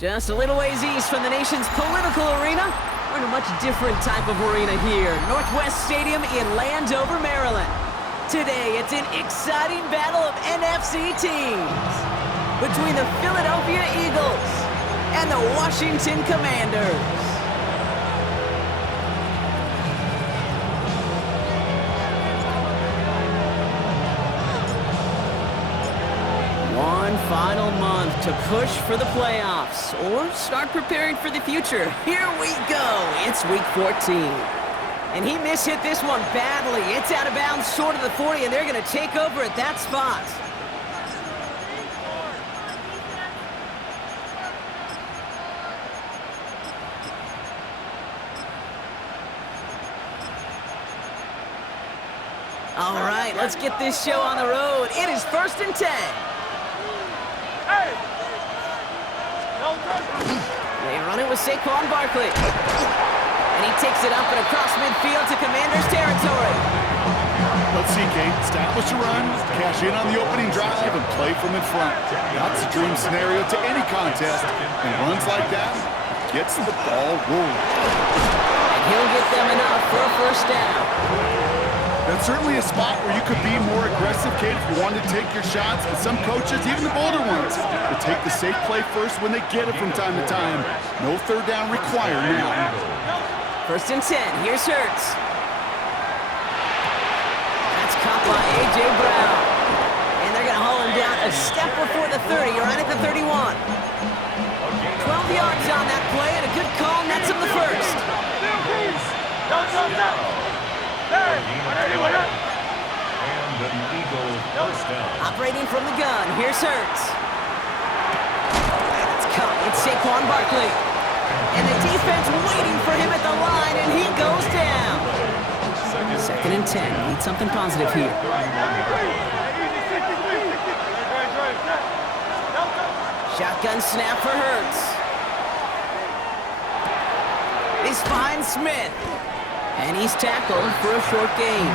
Just a little ways east from the nation's political arena, we're in a much different type of arena here. Northwest Stadium in Landover, Maryland. Today, it's an exciting battle of NFC teams between the Philadelphia Eagles and the Washington Commanders. One final month to push for the playoffs or start preparing for the future. Here we go. It's week 14. And he mishit this one badly. It's out of bounds short of the 40, and they're going to take over at that spot. All right, let's get this show on the road. It is 1st and 10. They run it with Saquon Barkley. And he takes it up and across midfield to Commanders territory. Let's see, Kate. Establish a run, cash in on the opening drive, and play from in front. That's a dream scenario to any contest. And runs like that gets the ball rolling. And he'll get them enough for a first down. That's certainly a spot where you could be more aggressive, Kate, if you wanted to take your shots. And some coaches, even the bolder ones, will take the safe play first when they get it from time to time. No third down required now. 1st and 10. Here's Hurts. That's caught by A.J. Brown. And they're going to haul him down a step before the 30, right at the 31. 12 yards on that play, and a good call nets him the first. Operating from the gun, here's Hurts. It's caught, it's Saquon Barkley. And the defense waiting for him at the line, and he goes down. 2nd and 10, need something positive here. Shotgun snap for Hurts. He's finds Smith. And he's tackled for a short gain.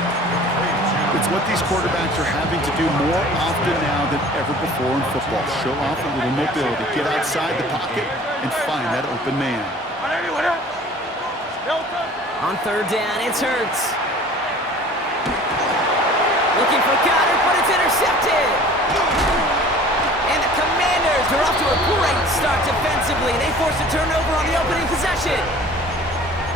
It's what these quarterbacks are having to do more often now than ever before in football. Show off a little mobility, get outside the pocket, and find that open man. On 3rd down, it's Hurts. Looking for Goddard, but it's intercepted. And the Commanders are off to a great start defensively. They force a turnover on the opening possession.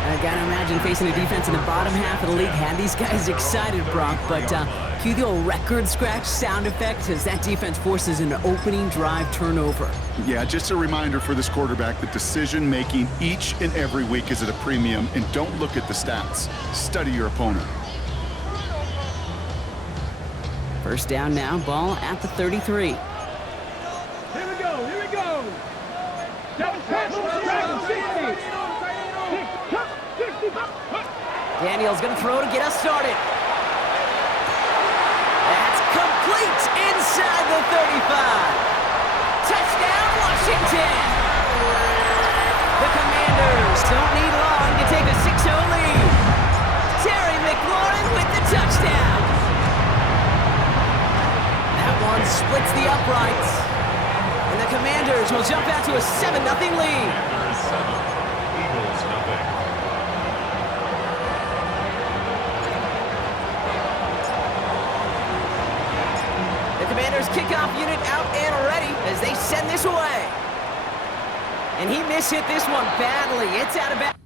I gotta imagine facing a defense in the bottom half of the league had these guys excited, Brock, but cue the old record scratch sound effect as that defense forces an opening drive turnover. Yeah, just a reminder for this quarterback that decision-making each and every week is at a premium, and don't look at the stats. Study your opponent. 1st down now, ball at the 33. Here we go. Double pass, Daniel's going to throw to get us started. That's complete inside the 35. Touchdown, Washington. The Commanders don't need long to take a 6-0 lead. Terry McLaurin with the touchdown. That one splits the uprights. And the Commanders will jump out to a 7-0 lead. Eagles nothing. Commanders kickoff unit out and ready as they send this away. And he mishit this one badly. It's out of bounds.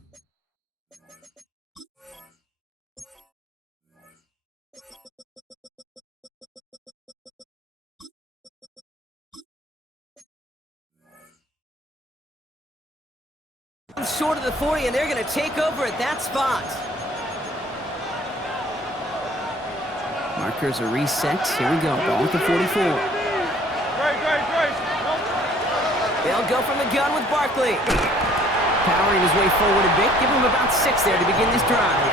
Short of the 40, and they're going to take over at that spot. Markers are reset. Here we go. Ball at the 44. They'll go from the gun with Barkley. Powering his way forward a bit. Give him about 6 there to begin this drive.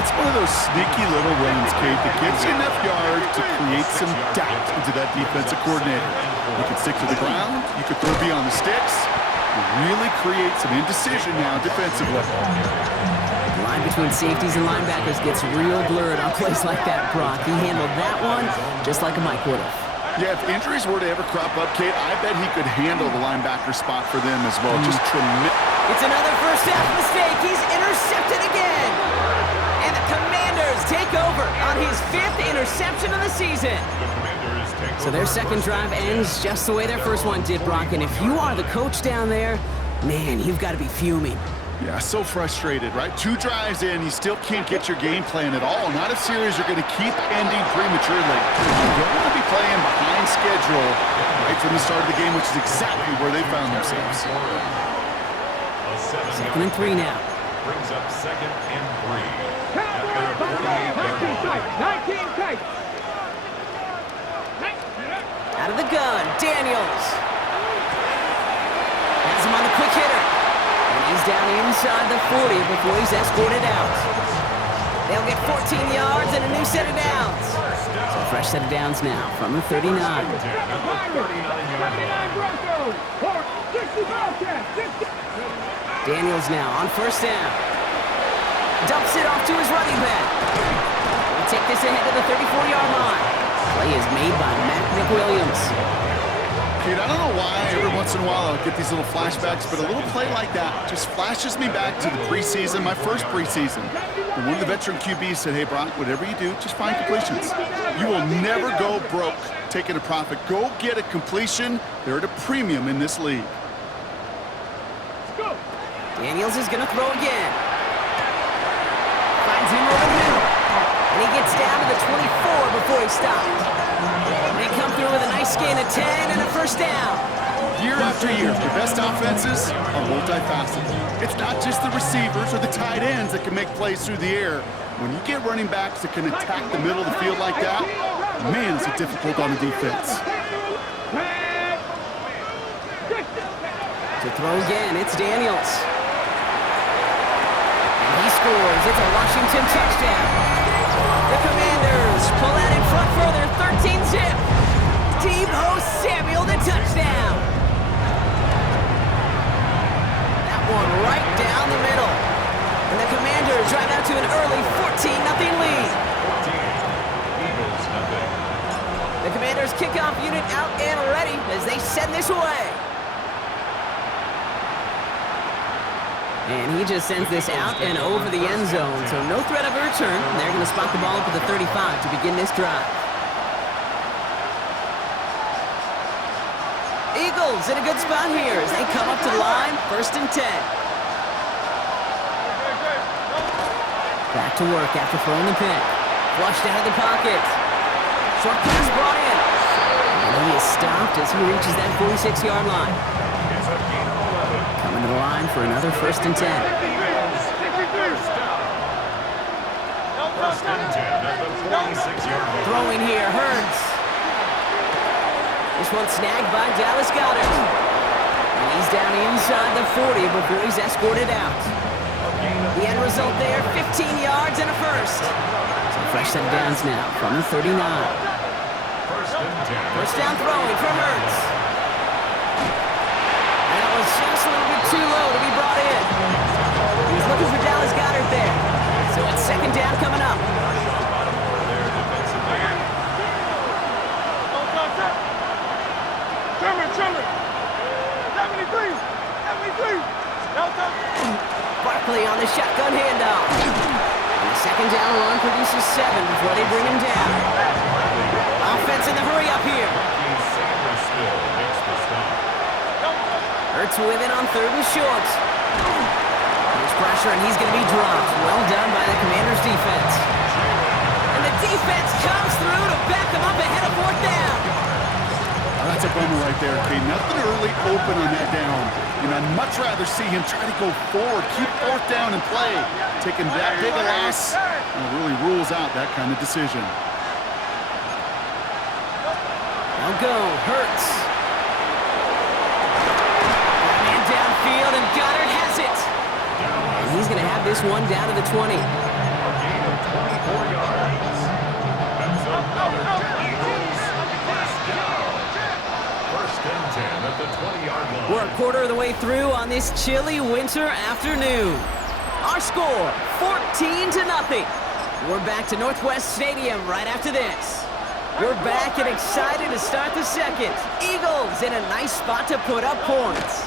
That's one of those sneaky little runs, Kate, that gets you enough yards to create some doubt into that defensive coordinator. You can stick to the ground. You could throw beyond the sticks. You really create some indecision now defensively. The line between safeties and linebackers gets real blurred on plays like that, Brock. He handled that one just like a Mike would have. Yeah, if injuries were to ever crop up, Kate, I bet he could handle the linebacker spot for them as well. Just tremendous. It's another first half mistake. He's intercepted again. And the Commanders take over on his 5th interception of the season. So their second drive ends just the way their first one did, Brock. And if you are the coach down there, man, you've got to be fuming. Yeah, so frustrated, right? 2 drives in, you still can't get your game plan at all. Not a series you're going to keep ending prematurely. You don't want to be playing behind schedule right from the start of the game, which is exactly where they found themselves. 2nd and 3 now. Brings up 2nd and 3. 19 tight. Out of the gun, Daniels. Has him on the quick hitter. And he's down inside the 40 before he's escorted out. They'll get 14 yards and a new set of downs. So a fresh set of downs now from the 39. Daniels now on first down. Dumps it off to his running back. He'll take this ahead to the 34-yard line. Play is made by Matt McWilliams. Kate, I don't know why every once in a while I'll get these little flashbacks, but a little play like that just flashes me back to the preseason, my first preseason. And one of the veteran QBs said, hey, Brock, whatever you do, just find completions. You will never go broke taking a profit. Go get a completion. They're at a premium in this league. Daniels is going to throw again. Finds him over the middle. And he gets down to the 24 before he stops. They come through with a nice gain of 10 and a first down. Year after year, the best offenses are multifaceted. It's not just the receivers or the tight ends that can make plays through the air. When you get running backs that can attack the middle of the field like that, man, is it difficult on the defense. To throw again, it's Daniels. And he scores. It's a Washington touchdown. The Commanders pull out in front for their 13-zip. Deebo Samuel, the touchdown. That one right down the middle. And the Commanders drive out to an early 14-0 lead. 14. Eagles, nothing. The Commanders kickoff unit out and ready as they send this away. And he just sends this out and over the end zone, so no threat of a return. They're going to spot the ball up at the 35 to begin this drive. Eagles in a good spot here as they come up to the line, 1st and 10. Back to work after throwing the pick. Flushed out of the pocket. Short pass brought in. And he is stopped as he reaches that 46-yard line. It's a gain of 11. Coming to the line for another 1st and 10. First and 10 at the 46-yard line. Throwing here, Hurts. This one snagged by Dallas Goedert. And he's down inside the 40 before he's escorted out. The end result there, 15 yards and a first. So fresh set of downs now from the 39. First and 10. First down throwing for Hurts. And that was just a little bit too low to be brought in. He was looking for Dallas Goedert there. So it's 2nd down coming up. Barkley on the shotgun handoff. And the 2nd down run produces 7 before they bring him down. Offense in the hurry up here. Hurts with it on 3rd and short. There's pressure and he's going to be dropped. Well done by the Commanders defense. And the defense comes through to back them up ahead of 4th down. Oh, that's a bummer right there, Kate. Nothing early open on that down. And I'd much rather see him try to go forward, keep 4th down and play. Taking that big a loss really rules out that kind of decision. Now go, Hurts. Man downfield, and Goddard has it. And he's going to have this one down to the 20. A gain of 24 yards. That's another Eagles first down. 1st and 10 at the 20-yard line. We're a quarter of the way through on this chilly winter afternoon. Our score, 14-0. We're back to Northwest Stadium right after this. We're back and excited to start the second. Eagles in a nice spot to put up points.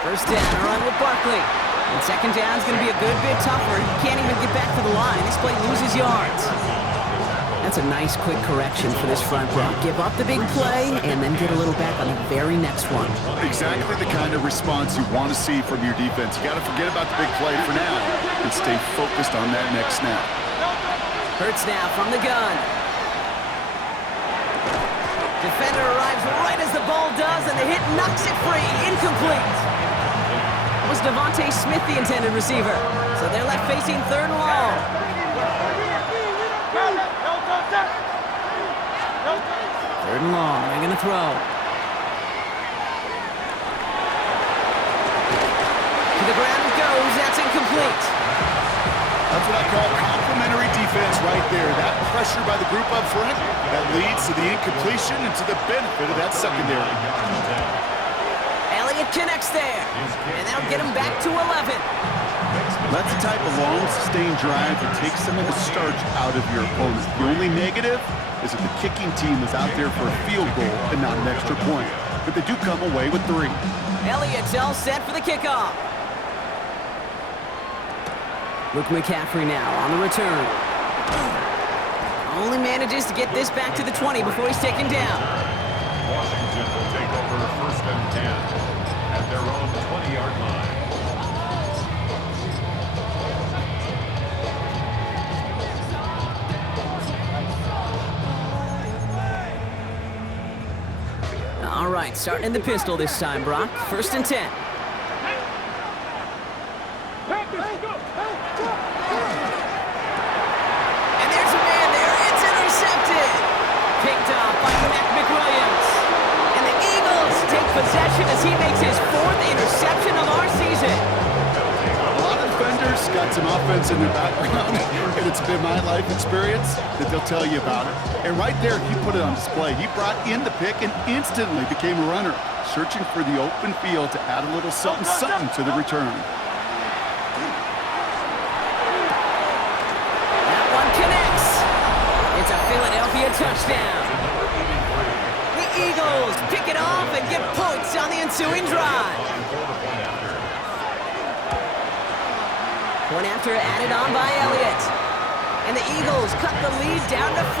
First down, a run with Barkley. And second down is going to be a good bit tougher. He can't even get back to the line. This play loses yards. That's a nice quick correction for this front row. Give up the big play and then get a little back on the very next one. Exactly the kind of response you want to see from your defense. You got to forget about the big play for now and stay focused on that next snap. Hurts now from the gun. Defender arrives right as the ball does, and the hit knocks it free. Incomplete. That was Devontae Smith, the intended receiver. So they're left facing third and long. Third and long. They're going to throw. To the ground it goes. That's incomplete. That's what I call complementary defense right there. That pressure by the group up front, that leads to the incompletion and to the benefit of that secondary. Elliott connects there, and that'll get him back to 11. That's the type of long, sustained drive that takes some of the starch out of your opponent. The only negative is that the kicking team is out there for a field goal and not an extra point. But they do come away with 3. Elliott's all set for the kickoff. Luke McCaffrey now on the return. Only manages to get this back to the 20 before he's taken down. Washington will take over first and 10 at their own 20-yard line. All right, starting in the pistol this time, Brock. First and 10. Possession as he makes his 4th interception of our season. A lot of defenders got some offense in their background, and it's been my life experience that they'll tell you about it. And right there, he put it on display. He brought in the pick and instantly became a runner, searching for the open field to add a little something to the return. That one connects. It's a Philadelphia touchdown. Eagles pick it off and get points on the ensuing drive. Point after added on by Elliott. And the Eagles cut the lead down to 4.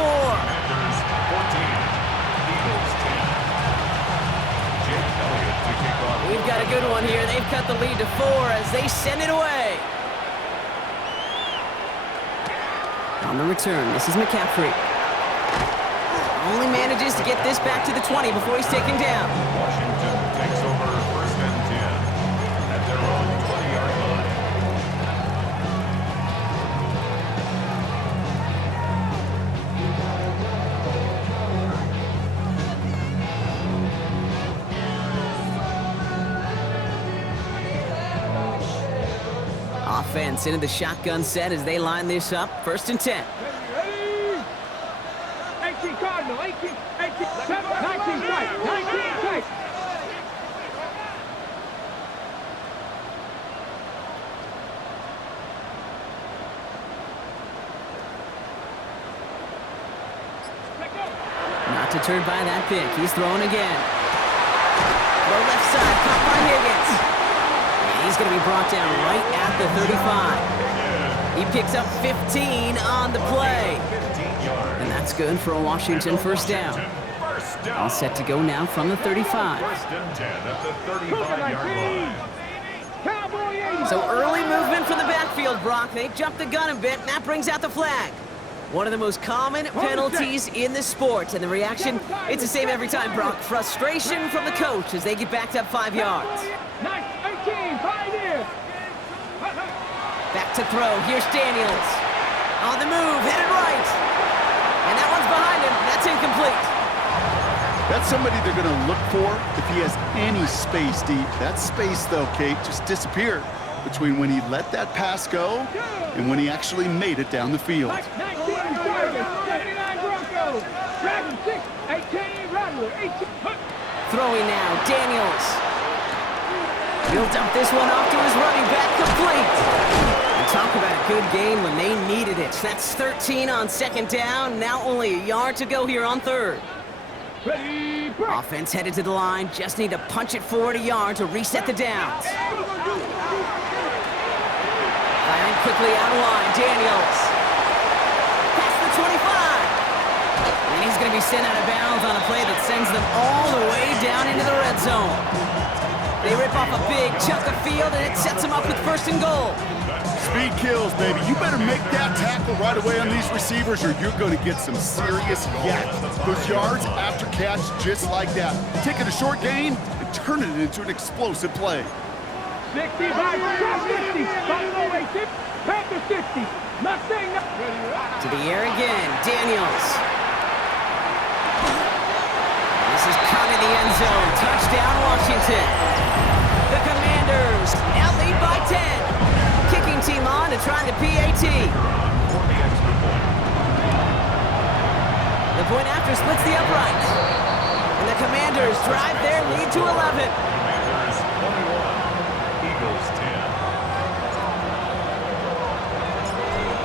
We've got a good one here. They've cut the lead to 4 as they send it away. On the return, this is McCaffrey. Only manages to get this back to the 20 before he's taken down. Washington takes over first and 10 at their own 20-yard line. Offense into the shotgun set as they line this up. First and 10. 18 Cardinal, 18, 7, 19 tight, 19 tight. Not deterred by that pick. He's throwing again. Throw left side, caught by Higgins. And he's going to be brought down right at the 35. He picks up 15 on the play. And that's good for a Washington first down. All set to go now from the 35. First and 10 at the 35-yard line. So early movement from the backfield, Brock. They jumped the gun a bit, and that brings out the flag. One of the most common penalties in the sport, and the reaction, it's the same every time, Brock. Frustration from the coach as they get backed up 5 yards. Back to throw. Here's Daniels. On the move, headed right. And that one's behind him. That's incomplete. That's somebody they're going to look for if he has any space deep. That space, though, Kate, just disappeared between when he let that pass go and when he actually made it down the field. 19 79 Broncos. Dragon 6, 18 Rattler, 18. Throwing now, Daniels. He'll dump this one off to his running back, complete. And talk about a good gain when they needed it. That's 13 on second down. Now only a yard to go here on third. Ready, break. Offense headed to the line. Just need to punch it forward a yard to reset the downs. Firing quickly out of line. Daniels. Past the 25. And he's going to be sent out of bounds on a play that sends them all the way down into the red zone. They rip off a big chunk of field, and it sets them up with first and goal. Speed kills, baby. You better make that tackle right away on these receivers or you're going to get some serious yak. Those yards after catch just like that. Taking a short gain and turning it into an explosive play. 65, 50, Buffalo 80, Panther 50, Mustang. To the air again, Daniels. This is caught in the end zone. Touchdown, Washington. The Commanders now lead by 10. Kicking team on to try the PAT. The point after splits the uprights. And the Commanders drive their lead to 11. Commanders 21, Eagles 10.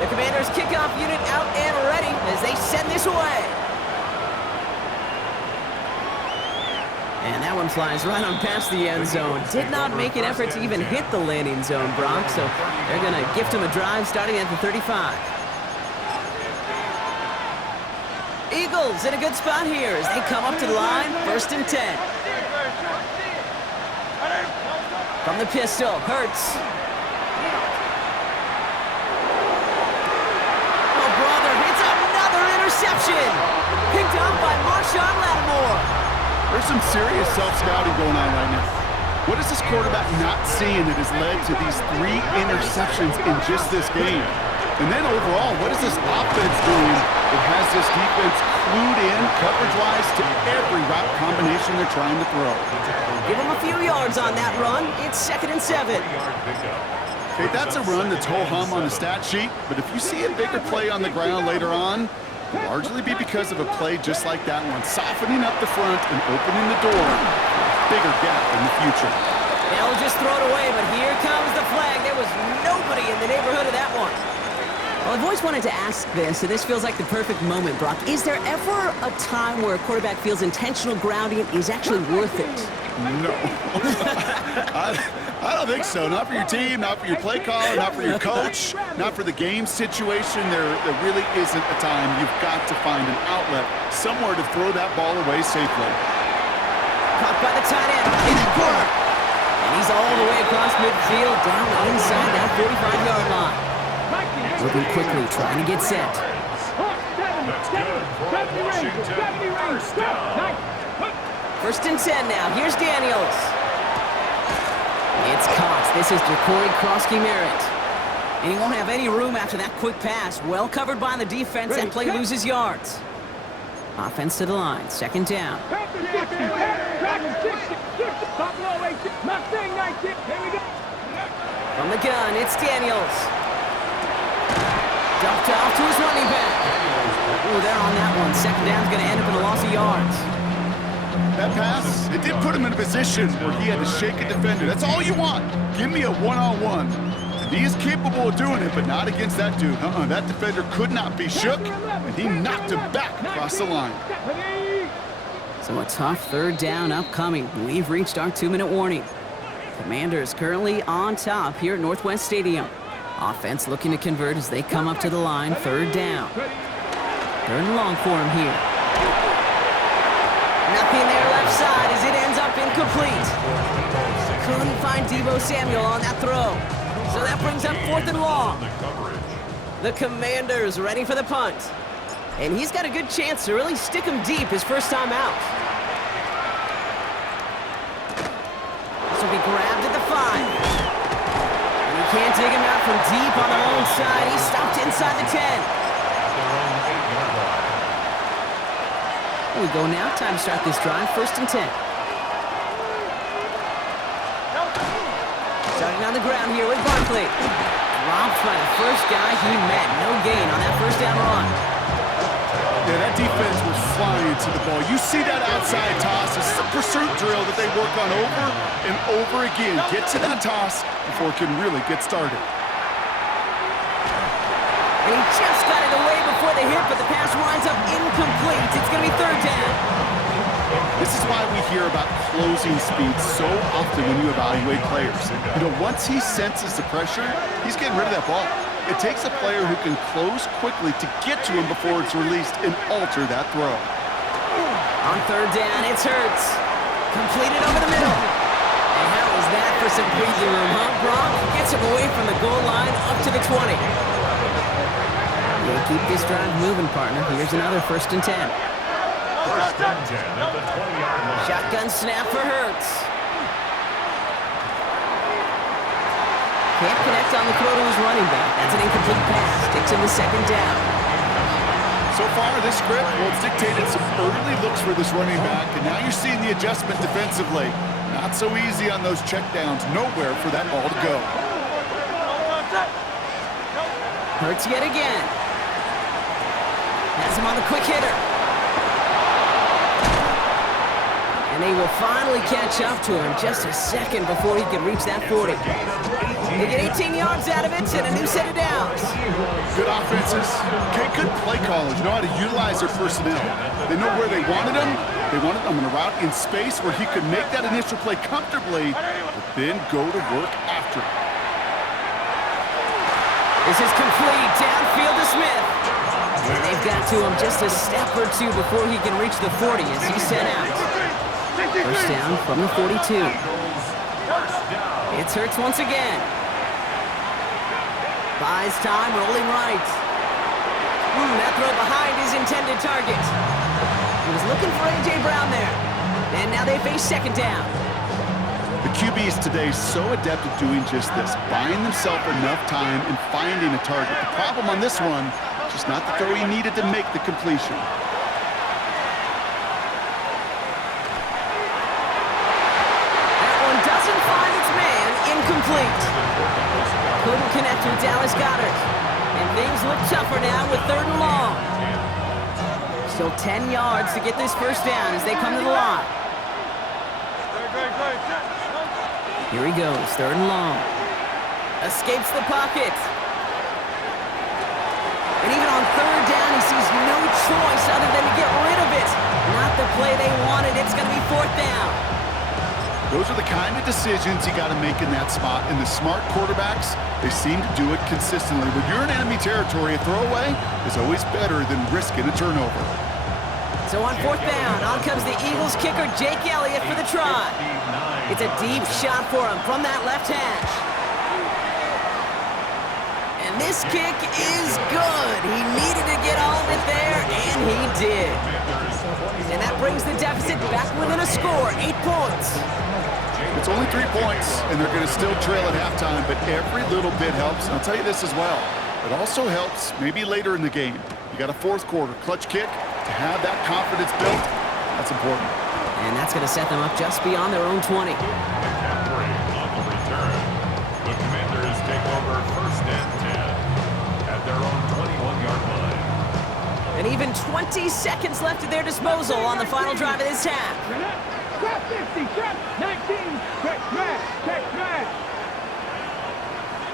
The Commanders kickoff unit out and ready as they send this away. And that one flies right on past the end zone. Did not make an effort to even hit the landing zone, Brock, so they're going to gift him a drive starting at the 35. Eagles in a good spot here as they come up to the line, first and 10. From the pistol, Hurts. Oh, brother, it's another interception. Picked up by Marshawn Lattimore. There's some serious self-scouting going on right now. What is this quarterback not seeing that has led to these 3 interceptions in just this game? And then overall, what is this offense doing that has this defense clued in coverage-wise to every route combination they're trying to throw? Give them a few yards on that run. It's 2nd and 7. Okay, that's a run that's ho-hum on the stat sheet, but if you see a bigger play on the ground later on, it'll largely be because of a play just like that one, softening up the front and opening the door for a bigger gap in the future. They'll just throw it away, but here comes the flag. There was nobody in the neighborhood of that one. Well, I've always wanted to ask this, and this feels like the perfect moment, Brock. Is there ever a time where a quarterback feels intentional grounding is actually worth it? No. I don't think so. Not for your team, not for your play caller, not for your coach, not for the game situation. There really isn't a time. You've got to find an outlet, somewhere to throw that ball away safely. Caught by the tight end. It's Burke. And he's all the way across midfield, down inside that 45-yard line. Moving quickly, trying to get set. That's good for Washington. First down. First and 10 now. Here's Daniels. It's caught. This is Jacory Krosky-Merritt. And he won't have any room after that quick pass. Well covered by the defense. That play loses yards. Offense to the line. 2nd down. From the gun, it's Daniels. Dumped off to his running back. Ooh, they're on that one. 2nd down's going to end up in a loss of yards. That pass, it did put him in a position where he had to shake a defender. That's all you want. Give me a one-on-one. And he is capable of doing it, but not against that dude. That defender could not be shook, and he knocked him back across the line. So a tough 3rd down upcoming. We've reached our 2-minute warning. Commanders currently on top here at Northwest Stadium. Offense looking to convert as they come up to the line. 3rd down. 3rd and long for him here. Nothing there left side as it ends up incomplete. Couldn't find Deebo Samuel on that throw. So that brings up 4th and long. The Commanders ready for the punt. And he's got a good chance to really stick him deep his first time out. This will be grabbed at the 5. And he can't dig him out from deep on their own side. He's stopped inside the 10. Here we go now. Time to start this drive. 1st and 10. Starting on the ground here with Barkley. Dropped by the first guy he met. No gain on that 1st down run. Yeah, that defense was flying to the ball. You see that outside toss. This is a pursuit drill that they work on over and over again. Get to that toss before it can really get started. And he just got it away before the hit, but the pass winds up incomplete. It's going to be third down. This is why we hear about closing speed so often when you evaluate players. You know, once he senses the pressure, he's getting rid of that ball. It takes a player who can close quickly to get to him before it's released and alter that throw. On third down, it's Hurts. Completed over the middle. And how is that for some breathing room, huh, Brock? Gets him away from the goal line up to the 20. Yeah, keep this drive moving, partner. Here's another 1st and 10. First and 10 at the 20-yard line. Shotgun snap for Hurts. Can't connect on the throw to his running back. That's an incomplete pass. Takes him to 2nd down. So far, this script, well, it's dictated some early looks for this running back, and now you're seeing the adjustment defensively. Not so easy on those checkdowns. Nowhere for that ball to go. Hurts yet again. Has him on the quick hitter. And they will finally catch up to him just a second before he can reach that 40. They get 18 yards out of it and a new set of downs. Good offenses. Okay, good play callers know how to utilize their personnel. They know where they wanted him. They wanted him on a route in space where he could make that initial play comfortably, but then go to work after it. This is complete. Downfield to Smith. And they've got to him just a step or two before he can reach the 40 as he's sent out. First down from the 42. It's Hurts once again. Buys time, rolling right. That throw behind his intended target. He was looking for A.J. Brown there. And now they face 2nd down. The QBs today so adept at doing just this, buying themselves enough time and finding a target. The problem on this one, just not the throw he needed to make the completion. That one doesn't find its man. Incomplete. Couldn't connect with Dallas Goedert. And things look tougher now with 3rd and long. Still 10 yards to get this first down as they come to the line. Here he goes, 3rd and long. Escapes the pocket. And even on 3rd down, he sees no choice other than to get rid of it. Not the play they wanted. It's going to be 4th down. Those are the kind of decisions you got to make in that spot. And the smart quarterbacks, they seem to do it consistently. When you're in enemy territory, a throwaway is always better than risking a turnover. So on 4th down, on comes the Eagles kicker, Jake Elliott, for the try. It's a deep shot for him from that left hash. And this kick is good. He needed to get all of it there, and he did. And that brings the deficit back within a score, 8 points. It's only 3 points, and they're going to still trail at halftime, but every little bit helps. And I'll tell you this as well. It also helps maybe later in the game. You got a 4th quarter clutch kick. To have that confidence built, that's important. And that's going to set them up just beyond their own 20. On the return, the Commanders take over 1st and 10 at their own 21-yard line. And even 20 seconds left at their disposal on the final drive of this half. Trap 50, trap 19, check smash, check smash.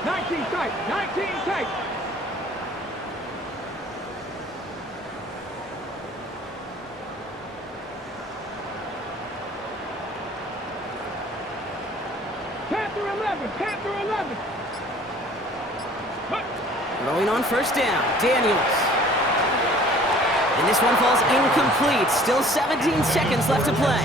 19 tight, 19 tight. Panther 11, Panther 11. Throwing on 1st down, Daniels. And this one falls incomplete. Still 17 seconds left to play.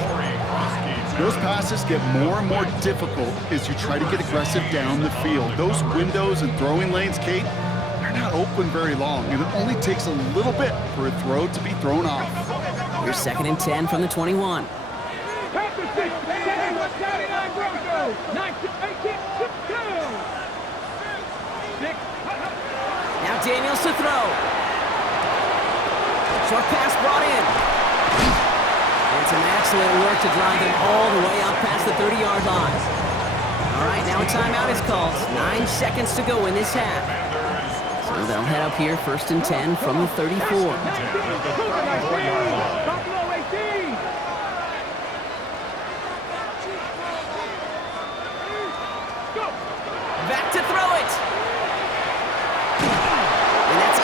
Those passes get more and more difficult as you try to get aggressive down the field. Those windows and throwing lanes, Kate, they're not open very long, and it only takes a little bit for a throw to be thrown off. Here's 2nd and 10 from the 21. Panther 6, 79 Broncos, 19, 18, 6, down. 6. Now Daniels to throw. Short pass brought in. And some excellent work to drive them all the way up past the 30-yard line. All right, now a timeout is called. 9 seconds to go in this half. So they'll head up here, 1st and 10 from the 34. Back to throw it. And that's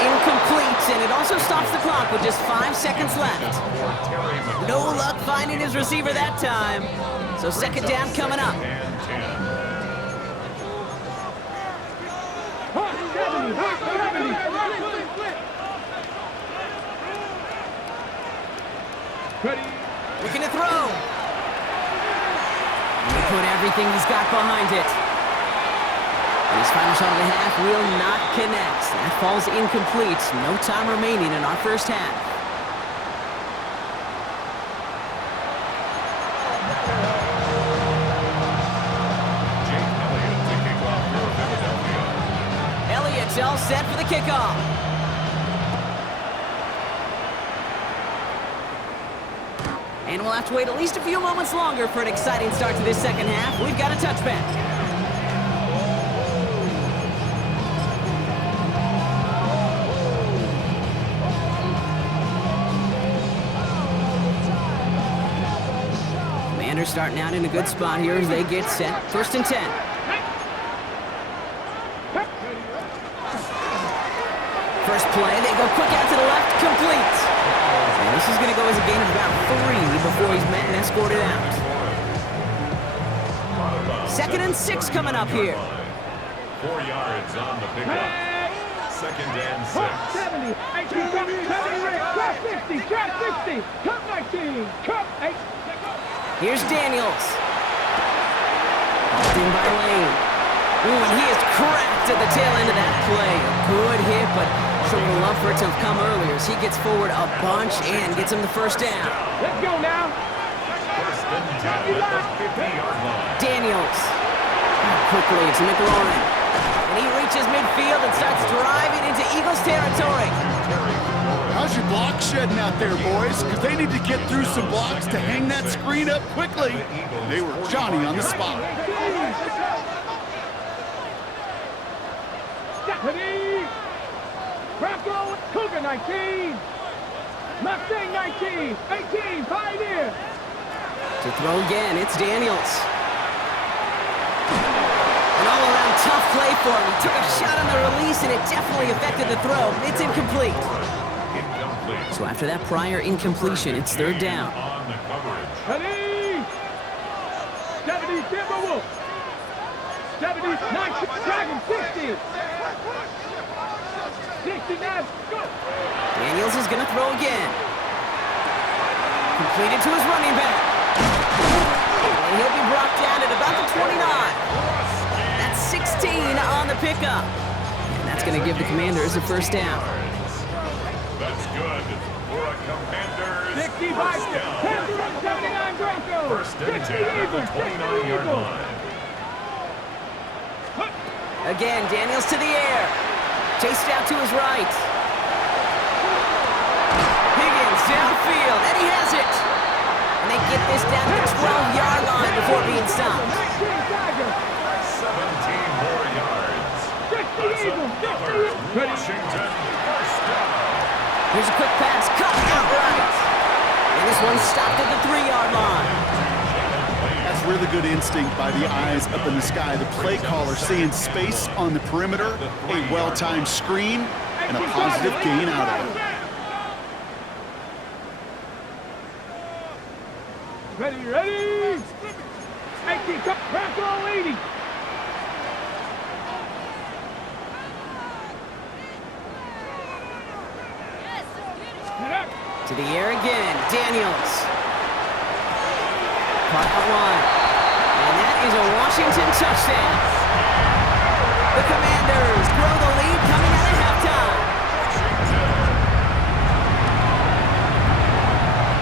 points, and it also stops the clock with just 5 seconds left. No luck finding his receiver that time. So second down coming up. Looking to throw. And he put everything he's got behind it. And his final shot of the half will not connect. That falls incomplete. No time remaining in our first half. Elliott's all set for the kickoff. And we'll have to wait at least a few moments longer for an exciting start to this second half. We've got a touchback. Commanders starting out in a good spot here as they get set. First and 10. First play, they go quick out to the left, complete. And this is going to go as a gain of about 3 before he's met and escorted out. Second and 6 coming up here. 4 yards on the pickup. Second and 6. 70, 18, 50, 60, cut 19, cut 8. Here's Daniels. Hauled in by Lane. Ooh, and he is cracked at the tail end of that play. A good hit, but sure would love for it to have come earlier as he gets forward a bunch and gets him the first down. Let's go now. First and 10 at the 50-yard line. Daniels. Quickly, it's McLaurin. And he reaches midfield and starts driving into Eagles territory. How's your block shedding out there, boys? Because they need to get through some blocks to hang that screen up quickly. They were Johnny on the spot. Deputy! Bronco, Cougar 19! Mustang 19! 18, Pioneer! To throw again, it's Daniels. An all-around tough play for him. He took a shot on the release, and it definitely affected the throw. It's incomplete. So after that prior incompletion, it's third down. On the coverage. Ready! 70, Timberwolf! 70, 9, Dragon 60! 69, go! Daniels is going to throw again. Completed to his running back. And he'll be brought down at about the 29. That's 16 on the pickup. And that's going to give the Commanders a first down. That's good for a Commanders 65, first down. 79, Bronco! First and 10 at the 29-yard line. Again, Daniels to the air. Chased out to his right. Higgins downfield, and he has it. And they get this down to the 12-yard line before being stopped. 17 more yards. That's another Washington first down. Here's a quick pass, cut outright. And this one stopped at the 3-yard line. That's really good instinct by the eyes up in the sky. The play caller seeing space on the perimeter, a well-timed screen, and a positive gain out of it. Ready! 18, Bronco 80! To the air again, Daniels. Caught out one. And that is a Washington touchdown. The Commanders grow the lead coming out of halftime.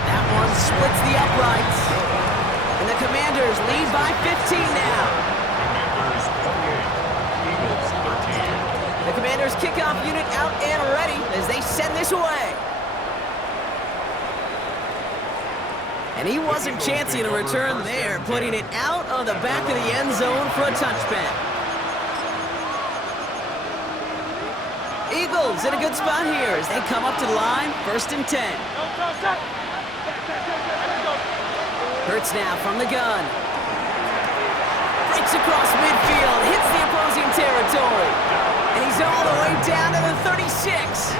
That one splits the uprights. And the Commanders lead by 15 now. Commanders 28, Eagles 13. The Commanders kickoff unit out and ready as they send this away. And he wasn't chancing a return there, putting it out of the back of the end zone for a touchback. Eagles in a good spot here as they come up to the line, first and 10. Hurts now from the gun. Breaks across midfield, hits the opposing territory. And he's all the way down to the 36.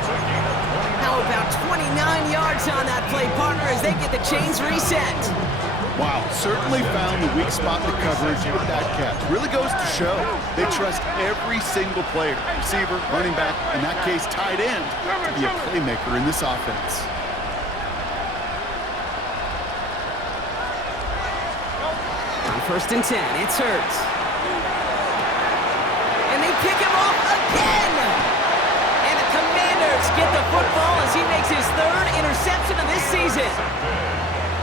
hits on that play, partner, as they get the chains reset. Wow, certainly found the weak spot in the coverage with that catch. Really goes to show they trust every single player, receiver, running back, in that case tight end, to be a playmaker in this offense. On 1st and 10, it's Hurts. And they pick him off again! And the Commanders get the football as he makes his 3rd interception of this season.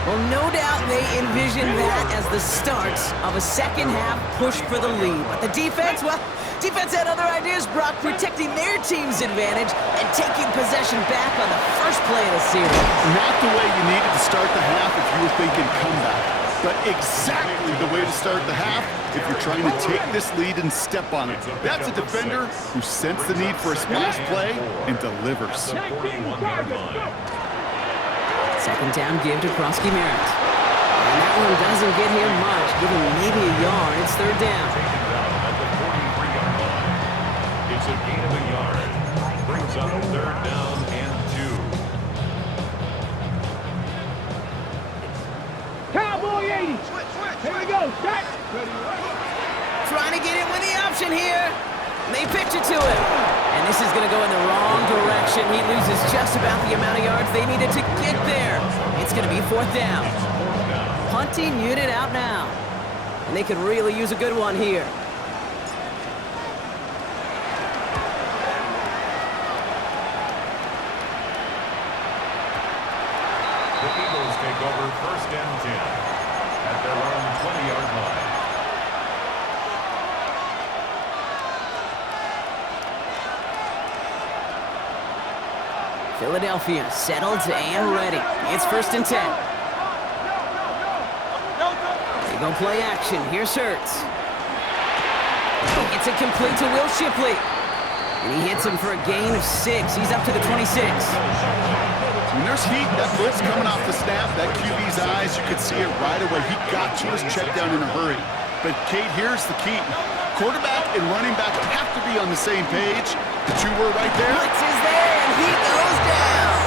Well, no doubt they envisioned that as the start of a second-half push for the lead. But the defense, well, defense had other ideas, Brock, protecting their team's advantage and taking possession back on the first play of the series. Not the way you needed to start the half if you were thinking comeback, but exactly the way to start the half if you're trying to take this lead and step on it. That's a defender who sensed the need for a splash play and delivers. 2nd down give to Krosky Merritt. And that one doesn't get him much, giving maybe a yard. It's 3rd down. Taken down at the 43-yard line. It's a gain of a yard. Brings up 3rd down and 2. Cowboy 80. Here we go. Set. Trying to get in with the option here. They pitch it to him. And this is going to go in the wrong direction. He loses just about the amount of yards they needed to get there. It's going to be 4th down. Punting unit out now. And they could really use a good one here. The Eagles take over 1st and 10 at their own 20-yard line. Philadelphia settled and ready. It's 1st and 10. They go play action. Here's Hurts. It's a complete to Will Shipley. And he hits him for a gain of 6. He's up to the 26. When there's heat, that blitz coming off the snap, that QB's eyes, you could see it right away. He got to his check down in a hurry. But, Kate, here's the key. Quarterback and running back have to be on the same page. The 2 were right there. Blitz is there, and he goes down.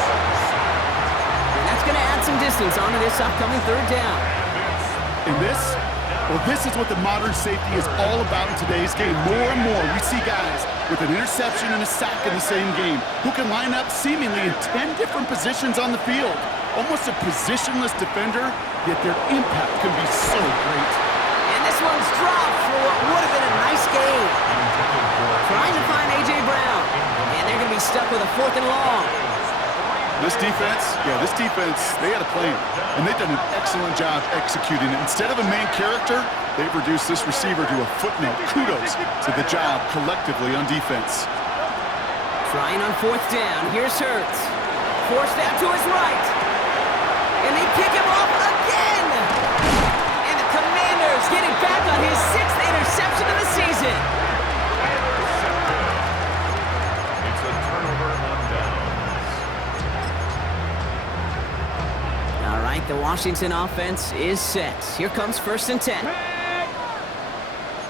And that's going to add some distance onto this upcoming 3rd down. And this, well, this is what the modern safety is all about in today's game. More and more, we see guys with an interception and a sack in the same game who can line up seemingly in 10 different positions on the field. Almost a positionless defender, yet their impact can be so great. And this one's dropped for what would have been a nice game. Trying to find A.J. Brown. And they're going to be stuck with a 4th and long. This defense, they had a plan. And they've done an excellent job executing it. Instead of a main character, they've reduced this receiver to a footnote. Kudos to the job collectively on defense. Trying on 4th down. Here's Hurts. Forced out to his right. And they pick him off again. And the Commanders getting back on his 6th interception of the season. It's a turnover on downs. All right, the Washington offense is set. Here comes 1st and 10.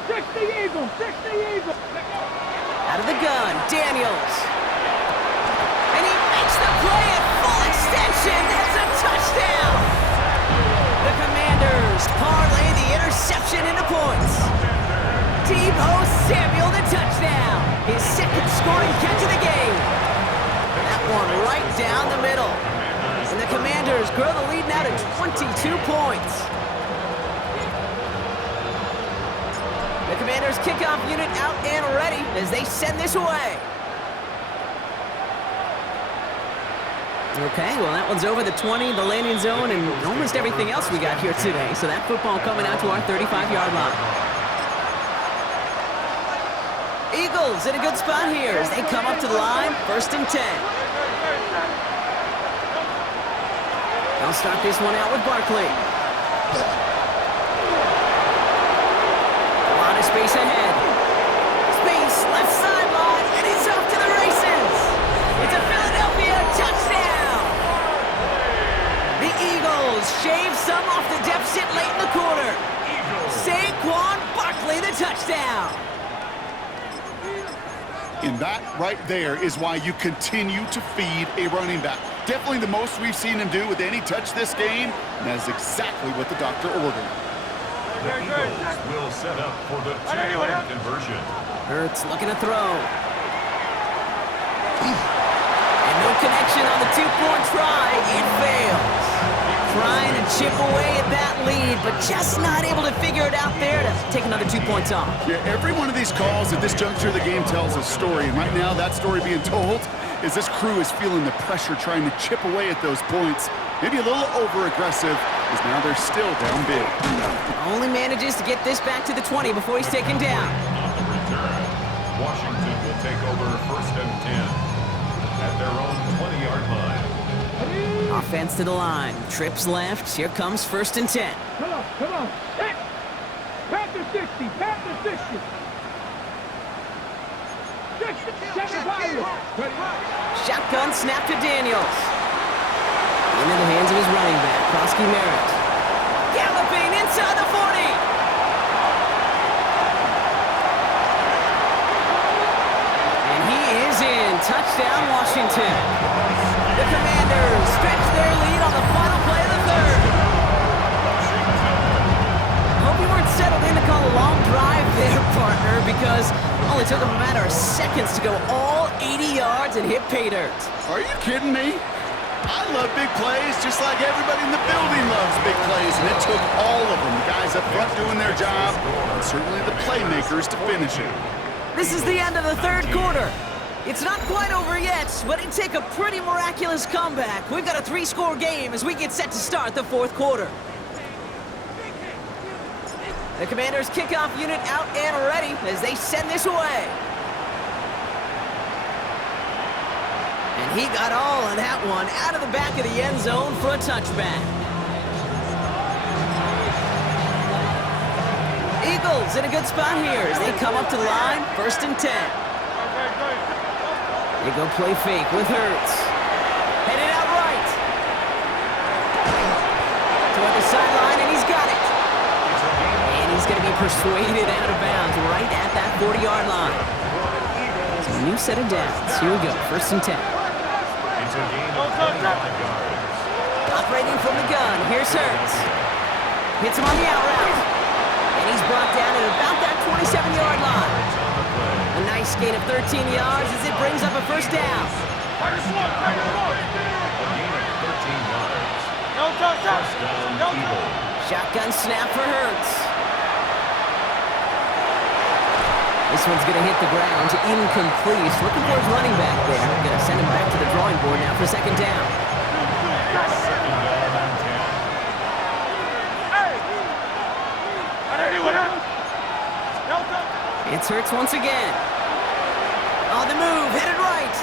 60 Eagles. 60 Eagles. Out of the gun, Daniels. And he makes the play at full extension. That's a touchdown. The Commanders parlay the interception into points. Deebo Samuel, the touchdown. His 2nd scoring catch of the game. That one right down the middle. And the Commanders grow the lead now to 22 points. The Commanders kickoff unit out and ready as they send this away. Okay, well, that one's over the 20, the landing zone, and almost everything else we got here today. So that football coming out to our 35-yard line. Eagles in a good spot here as they come up to the line, 1st and 10. They'll start this one out with Barkley. A lot of space ahead. Space, left sideline, and he's off to the races. It's a Philadelphia touchdown. The Eagles shave some off the deficit late in the quarter. Saquon Barkley, the touchdown. And that right there is why you continue to feed a running back. Definitely the most we've seen him do with any touch this game, and that is exactly what the doctor ordered. The Eagles will set up for the two-point conversion. Hurts looking to throw. And no connection on the two-point try. It fails. Trying to chip away at that lead, but just not able to figure it out there to take another 2 points off. Yeah, every one of these calls at this juncture of the game tells a story, and right now that story being told is this crew is feeling the pressure trying to chip away at those points. Maybe a little over-aggressive, as now they're still down big. Only manages to get this back to the 20 before he's taken down. On the return, Washington will take over 1st and 10 at their own 20-yard line. Offense to the line. Trips left. Here comes 1st and 10. Come on, come on. Pass to 60, pass to 60. 7 Shotgun snap to Daniels. Into the hands of his running back, Krosky Merritt. Galloping inside the 40. And he is in. Touchdown, Washington. The Commanders stretch their lead on the final play of the third. Hope you weren't settled in to call a long drive there, partner, because it only took them a matter of seconds to go all 80 yards and hit pay dirt. Are you kidding me? I love big plays just like everybody in the building loves big plays, and it took all of them, the guys up front doing their job, and certainly the playmakers to finish it. This is the end of the third quarter. It's not quite over yet, but it'd take a pretty miraculous comeback. We've got a 3-score game as we get set to start the fourth quarter. The Commanders' kickoff unit out and ready as they send this away. And he got all on that one out of the back of the end zone for a touchback. Eagles in a good spot here as they come up to the line, 1st and 10. They go play fake with Hurts. Headed out right. Toward the sideline, and he's got it. And he's going to be persuaded out of bounds right at that 40-yard line. So a new set of downs. Here we go, 1st and 10. It's a gain of 25 yards. Operating from the gun, here's Hurts. Hits him on the out route. And he's brought down at about that 27-yard line. A nice gain of 13 yards as it brings up a 1st down. A gain of 13 yards. First down, Eagles. Shotgun snap for Hurts. This one's going to hit the ground, incomplete. Looking for his running back there. Going to send him back to the drawing board now for 2nd down. Second down and 10. It's Hurts once again. On the move, headed right.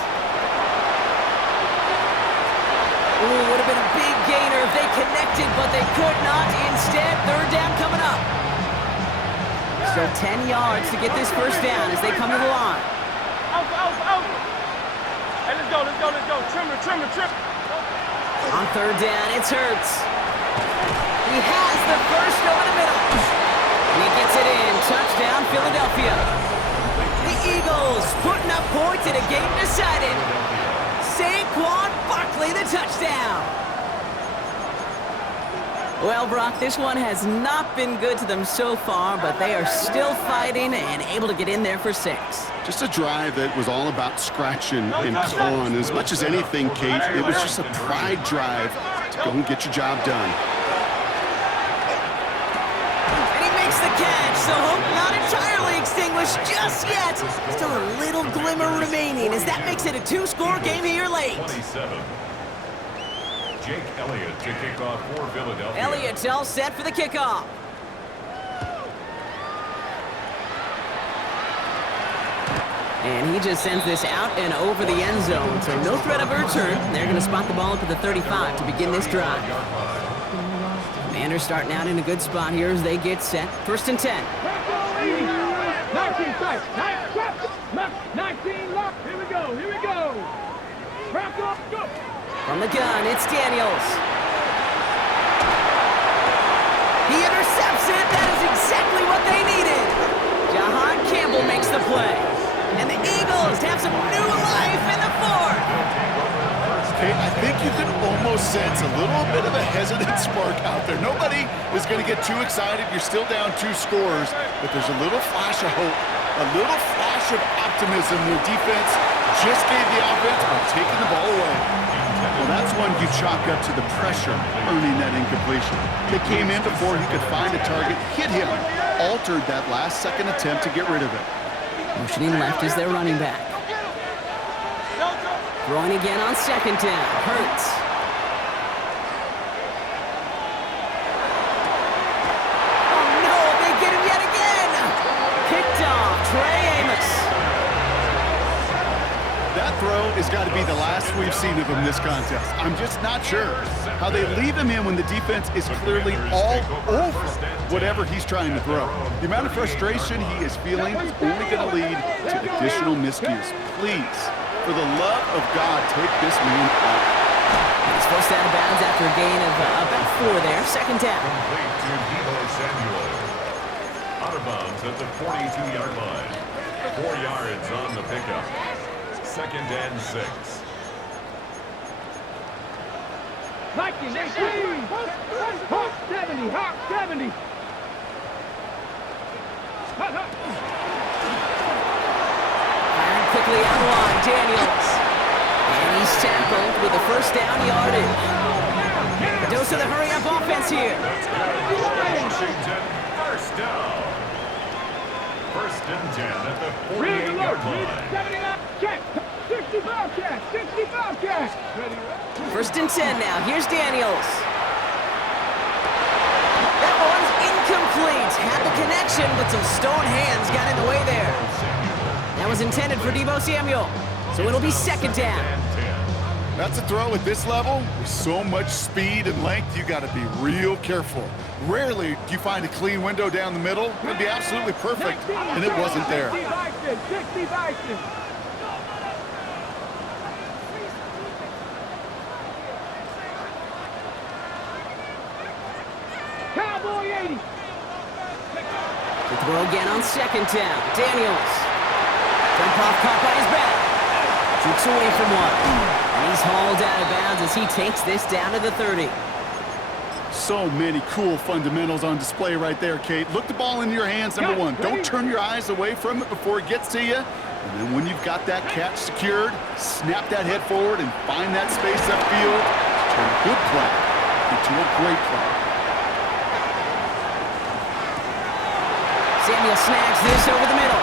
Ooh, would have been a big gainer if they connected, but they could not. Instead, 3rd down coming up. Still 10 yards to get this 1st down as they come to the line. Out. Hey, let's go. Trimmer. On 3rd down, it's Hurts. He has the 1st over the middle. And he gets it in. Touchdown, Philadelphia. The Eagles putting up points in a game decided. Saquon Barkley, the touchdown. Well, Brock, this one has not been good to them so far, but they are still fighting and able to get in there for 6. Just a drive that was all about scratching and clawing. As much as anything, Kate, it was just a pride drive to go and get your job done. And he makes the catch, so hope not entirely extinguished just yet. Still a little glimmer remaining as that makes it a 2-score game here late. 27. Jake Elliott to kick off for Philadelphia. Elliott's all set for the kickoff. And he just sends this out and over the end zone, so no threat of a return. They're going to spot the ball up at the 35 to begin this drive. Commanders starting out in a good spot here as they get set. 1st and 10. 19 tight. 19 lock. Here we go. Back up, go. From the gun, it's Daniels. He intercepts it. That is exactly what they needed. Jahan Campbell makes the play. And the Eagles have some new life in the 4th. Okay, I think you can almost sense a little bit of a hesitant spark out there. Nobody is going to get too excited. You're still down 2 scores, but there's a little flash of hope, a little flash of optimism. Their defense just gave the offense by taking the ball away. Well, that's one you chalk up to the pressure earning that incompletion. They came in before he could find a target, hit him, altered that last-second attempt to get rid of it. Motioning left is their running back. Throwing again on 2nd down. Hurts. Oh, no, they get him yet again. Picked off. Trey Amos. That throw has got to be the last we've seen of him this contest. I'm just not sure how they leave him in when the defense is clearly all over whatever he's trying to throw. The amount of frustration he is feeling is only going to lead to additional miscues. Please, for the love of God, take this man out. He's forced out of bounds after a gain of about 4 there. 2nd down. Complete to Deebo Samuel. Out of bounds at the 42-yard line. 4 yards on the pickup. 2nd and 6. Viking, they squeeze. Hawk 70, Hawk 70. Firing quickly out line. Daniels. And he's tackled with the 1st down yardage. A dose of the hurry-up offense here. Washington, 1st down. 1st and 10 at the 48-yard line. 79, check. 65 catch, 65 catch. 1st and 10 now. Here's Daniels. That one's incomplete. Had the connection, but some stone hands got in the way there. That was intended for Deebo Samuel. So it'll be 2nd down. That's a throw at this level. With so much speed and length, you got to be real careful. Rarely do you find a clean window down the middle. It would be absolutely perfect, and it wasn't there. 60 Vikings. Cowboy 80. The throw again on 2nd down. Daniels. Jump off caught by his back. Shoots away from one. And he's hauled out of bounds as he takes this down to the 30. So many cool fundamentals on display right there, Kate. Look the ball into your hands, number one. Don't turn your eyes away from it before it gets to you. And then when you've got that catch secured, snap that head forward and find that space upfield. Turn a good play into a great play. Samuel snags this over the middle.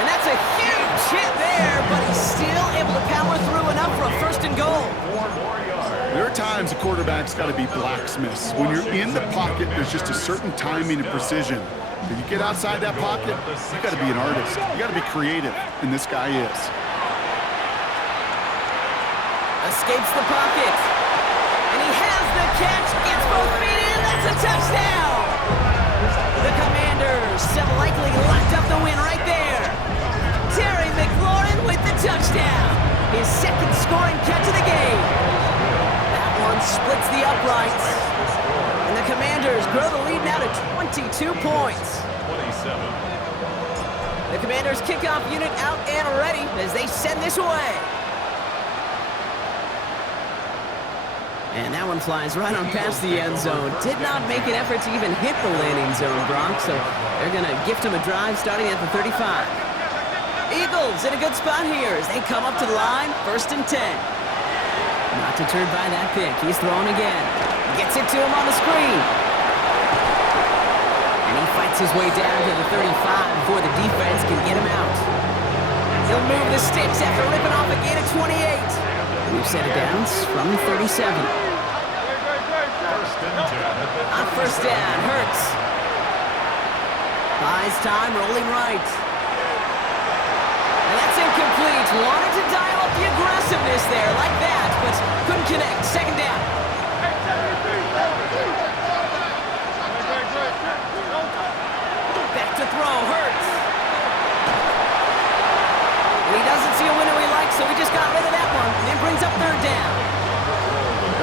And that's a huge hit there, but he's still able to power through enough for a 1st and goal. 4 more yards. There are times a quarterback's got to be blacksmiths. When you're in the pocket, there's just a certain timing and precision. When you get outside that pocket, you got to be an artist. You got to be creative, and this guy is. Escapes the pocket. And he has the catch, gets both feet in, that's a touchdown! The Commanders have likely locked up the win right there. Terry McLaurin with the touchdown. His 2nd scoring catch of the game. That one splits the uprights. And the Commanders grow the lead now to 22 points. 27. The Commanders kickoff unit out and ready as they send this away. And that one flies right on past the end zone. Did not make an effort to even hit the landing zone, Brock, so they're going to gift him a drive starting at the 35. Eagles in a good spot here as they come up to the line, 1st and 10. Not deterred by that pick. He's throwing again. Gets it to him on the screen. And he fights his way down to the 35 before the defense can get him out. He'll move the sticks after ripping off a gain of 28. We've set it down from 37. On 1st down, Hurts. Buys time, rolling right. And that's incomplete. Wanted to dial up the aggressiveness there like that, but couldn't connect. 2nd down. Back to throw, Hurts. And he doesn't see a window he likes, so he just got rid of that one. And then brings up 3rd down.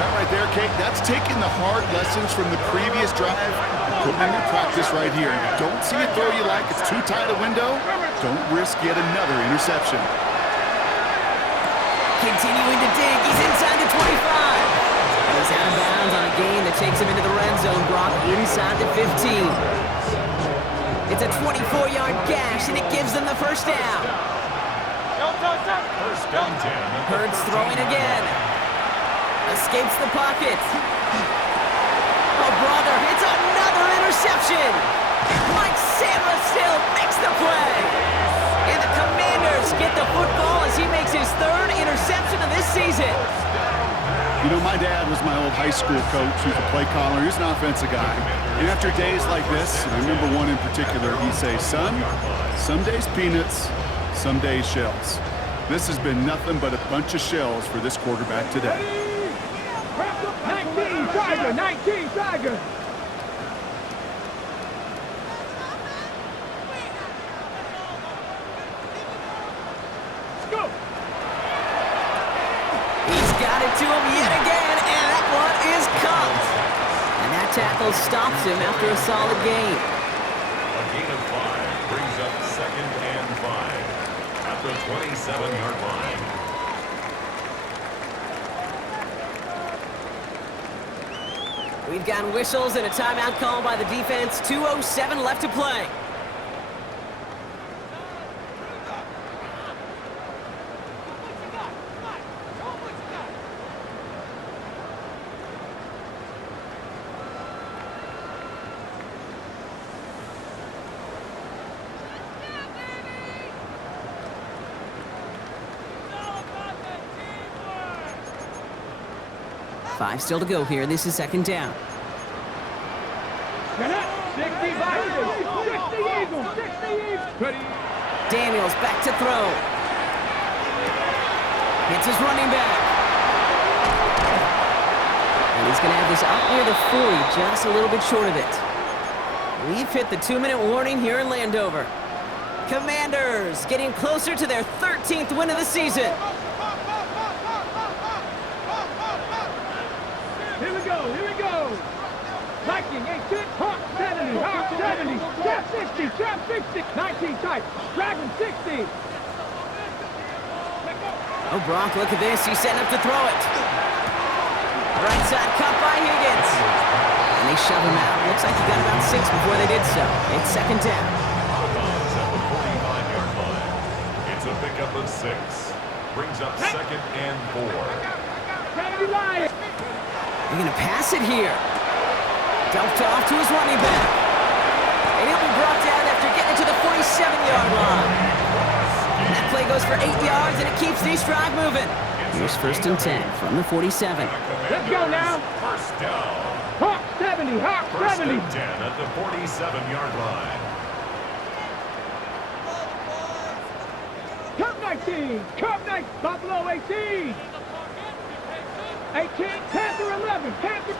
That right there, Kate, that's taking the hard lessons from the previous drive and putting them in practice right here. You don't see a throw you like, it's too tight a window, don't risk yet another interception. continuing to dig. He's inside the 25. He's out of bounds on a gain that takes him into the red zone. Brock inside the 15. It's a 24-yard gash, and it gives them the first down. First and 10. Hurts throwing again. Escapes the pocket. Oh, brother, it's another interception. Mike Samuel makes the play. And the Commanders get the football as he makes his third interception of this season. You know, my dad was my old high school coach. He was a play caller. He was an offensive guy. And after days like this, and I remember one in particular, he'd say, son, some days peanuts, some days shells. This has been nothing but a bunch of shells for this quarterback today. 19 Tiger, 19 Tiger. Go. He's got it to him yet again, and that one is caught. And that tackle stops him after a solid gain. A gain of 5 brings up 2nd and 5 at the 27-yard line. We've got whistles and a timeout called by the defense. 2:07 left to play. Five still to go here. This is second down. 60 Eagles, 60 Eagles. Ready. Daniels back to throw. Hits his running back. And he's going to have this out near the 40, just a little bit short of it. We've hit the 2-minute warning here in Landover. Commanders getting closer to their 13th win of the season. Here we go, here we go. Viking, 18, Hawk 70, Hawk 70, Trap 60, Trap 60, 19 tight, Dragon 60. Oh, Brock, look at this. He's setting up to throw it. Right side cut by Higgins. And they shove him out. Looks like he got about 6 before they did so. It's second down. Hawkins at the 45-yard line. It's a pickup of 6. Brings up 2nd and 4. Kennedy Lion. They're going to pass it here. Dumped off to his running back. And he'll be brought down after getting to the 47-yard line. And that play goes for 8 yards, and it keeps this drive moving. Here's first and 10 from the 47. Let's go now. First down. Hawk 70, Hawk First 70. and 10 at the 47-yard line. Cup 19, Cup 19, Buffalo 18. 18, Panther 11, Panther.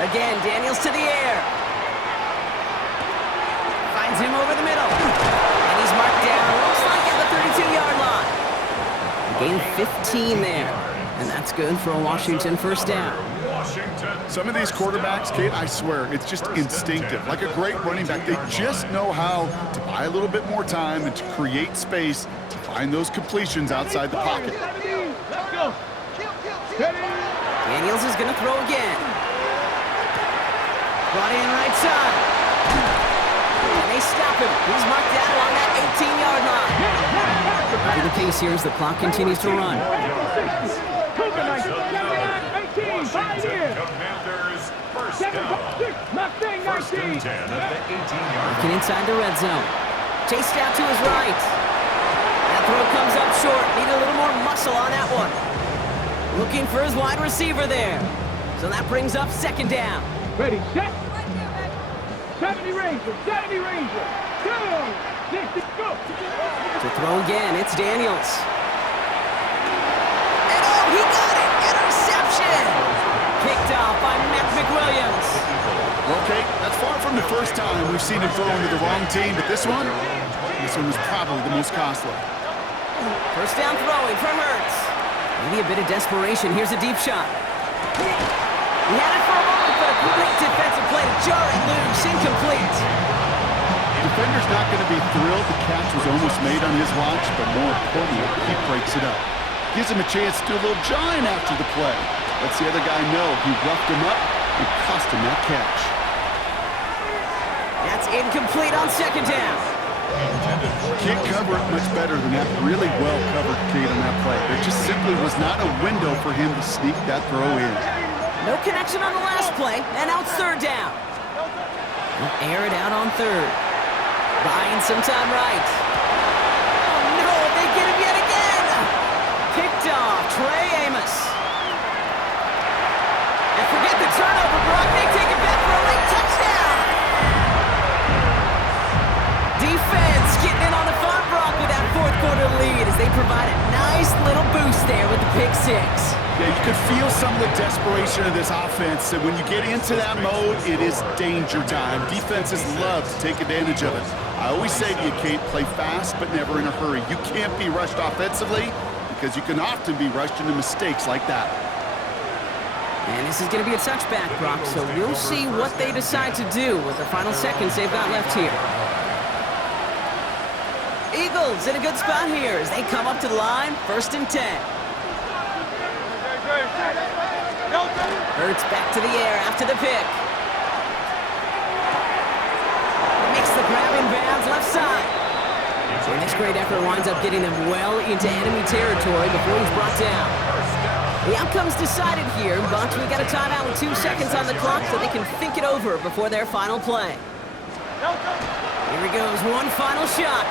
Again, Daniels to the air. Finds him over the middle. And he's marked down, looks like at the 32-yard line. Gain of 15 there. And that's good for a Washington first down. Some of these quarterbacks, Kate, I swear, it's just instinctive. Like a great running back, they just know how to buy a little bit more time and to create space to find those completions outside the pocket. Let's go. Daniels is going to throw again. Brought in right side. And they stop him. He's marked down along that 18-yard line. Up the pace here as the clock continues to run. Commanders first down. Mustang 19. 10 at the 18-yard Looking inside the red zone. Chased out to his right. That throw comes up short. Need a little more muscle on that one. Looking for his wide receiver there. So that brings up second down. Ready, set. 70 Ranger, 70 Ranger. Go. 60, go. To throw again, it's Daniels. And oh, he got it! Interception! Picked off by McWilliams. Okay, that's far from the first time we've seen him throw into the wrong team, but this one was probably the most costly. First down throwing from Hurts. Maybe a bit of desperation. Here's a deep shot. He had it for a moment, but a great defensive play to jar it loose. Incomplete. Defender's not going to be thrilled the catch was almost made on his watch, but more importantly, he breaks it up. Gives him a chance to do a little jawing after the play. Lets the other guy know he roughed him up and cost him that catch. That's incomplete on second down. Can't cover it much better than that really well-covered Kate on that play. There just simply was not a window for him to sneak that throw in. No connection on the last play, and now it's third down. We'll air it out on third. Buying some time right. Oh no, they get him yet again! Picked off, Trey Amos. And forget the turnover, Brock. They take it back for a late touchdown. Defense getting in on the fun, Brock, with that fourth quarter lead as they provide a nice little boost there with the pick six. Yeah, you could feel some of the desperation of this offense, and when you get into that mode, it is danger time. Defenses love to take advantage of it. I always say to you, Kate, play fast but never in a hurry. You can't be rushed offensively because you can often be rushed into mistakes like that. And this is going to be a touchback, Brock, so we'll see what they decide to do with the final seconds they've got left here. Eagles in a good spot here as they come up to the line, 1st and 10. Hurts back to the air after the pick. Makes the grab in bounds left side. So this great effort winds up getting them well into enemy territory before he's brought down. The outcome's decided here, but we got a timeout with 2 seconds on the clock so they can think it over before their final play. Here he goes, one final shot.